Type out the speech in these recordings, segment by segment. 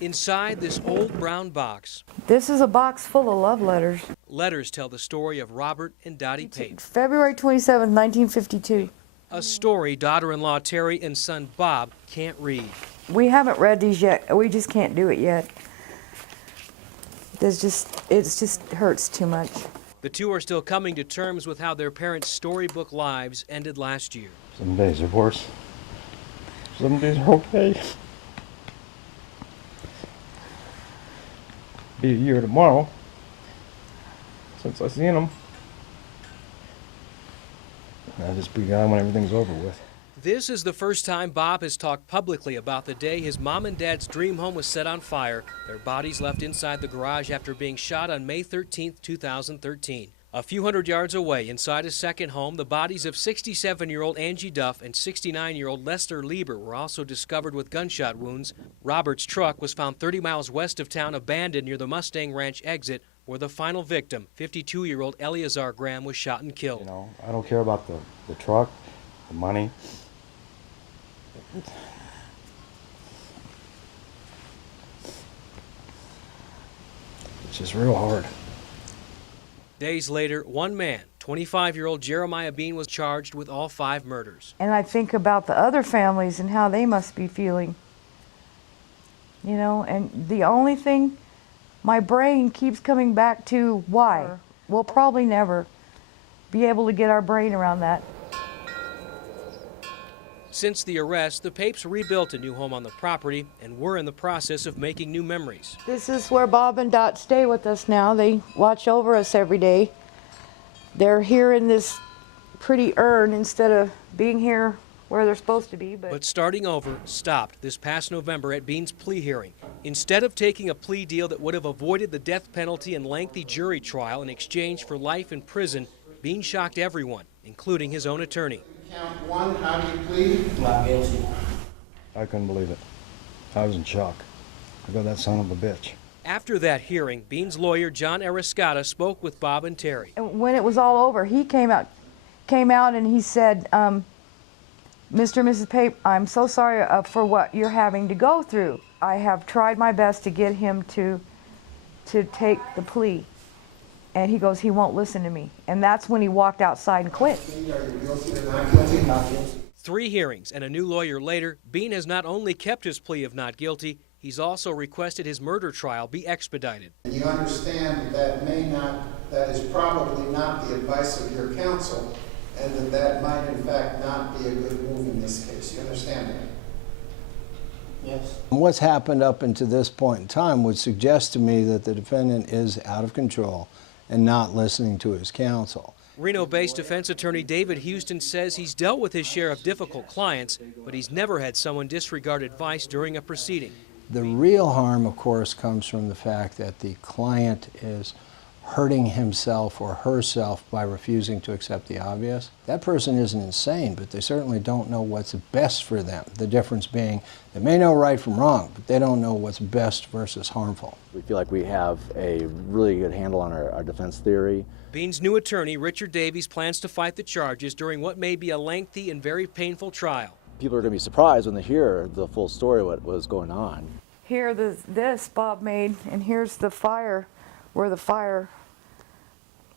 Inside this old brown box, This is a box full of love letters. letters tell the story of Robert and Dottie Pape. February 27, 1952. A story daughter-in-law Terry and son Bob can't read. We haven't read these yet. We just can't do it yet. It just hurts too much. The two are still coming to terms with how their parents' storybook lives ended last year. Some days are worse. Some days are okay. Be a year tomorrow since I seen them. I'll just be gone when everything's over with. This is the first time Bob has talked publicly about the day his mom and dad's dream home was set on fire, their bodies left inside the garage after being shot on May 13, 2013. A few hundred yards away, inside a second home, the bodies of 67-year-old Angie Duff and 69-year-old Lester Lieber were also discovered with gunshot wounds. Robert's truck was found 30 miles west of town, abandoned near the Mustang Ranch exit, where the final victim, 52-year-old Eleazar Graham, was shot and killed. You know, I don't care about the truck, the money. It's just real hard. Days later, one man, 25-year-old Jeremiah Bean, was charged with all 5 murders. And I think about the other families and how they must be feeling. You know, and the only thing my brain keeps coming back to, why? We'll probably never be able to get our brain around that. Since the arrest, the Papes rebuilt a new home on the property and were in the process of making new memories. This is where Bob and Dot stay with us now. They watch over us every day. They're here in this pretty urn instead of being here where they're supposed to be. But starting over stopped this past November at Bean's plea hearing. Instead of taking a plea deal that would have avoided the death penalty and lengthy jury trial in exchange for life in prison, Bean shocked everyone, including his own attorney. Count 1, how do you plead? Not guilty. I couldn't believe it. I was in shock. I go, that son of a bitch. After that hearing, Bean's lawyer, John Arriscata, spoke with Bob and Terry. And when it was all over, he came out and he said, Mr. and Mrs. Pape, I'm so sorry for what you're having to go through. I have tried my best to get him to take the plea. And he goes, he won't listen to me. And that's when he walked outside and quit. Are you guilty or not guilty? Not guilty. 3 hearings and a new lawyer later, Bean has not only kept his plea of not guilty, he's also requested his murder trial be expedited. And you understand that that is probably not the advice of your counsel, and that might in fact not be a good move in this case. You understand that? Yes. What's happened up until this point in time would suggest to me that the defendant is out of control and not listening to his counsel. Reno-based defense attorney David Houston says he's dealt with his share of difficult clients, but he's never had someone disregard advice during a proceeding. The real harm, of course, comes from the fact that the client is hurting himself or herself by refusing to accept the obvious. That person isn't insane, but they certainly don't know what's best for them. The difference being they may know right from wrong, but they don't know what's best versus harmful. We feel like we have a really good handle on our defense theory. Bean's new attorney, Richard Davies, plans to fight the charges during what may be a lengthy and very painful trial. People are going to be surprised when they hear the full story of what was going on. Here, this Bob made, and here's the fire, where the fire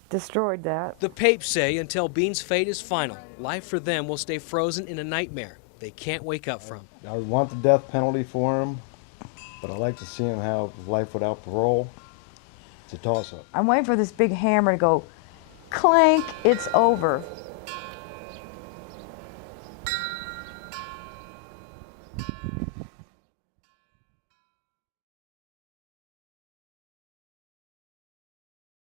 destroyed that. The Papes say until Bean's fate is final, life for them will stay frozen in a nightmare they can't wake up from. I want the death penalty for him, but I like to see him have life without parole. It's a toss-up. I'm waiting for this big hammer to go clank, it's over.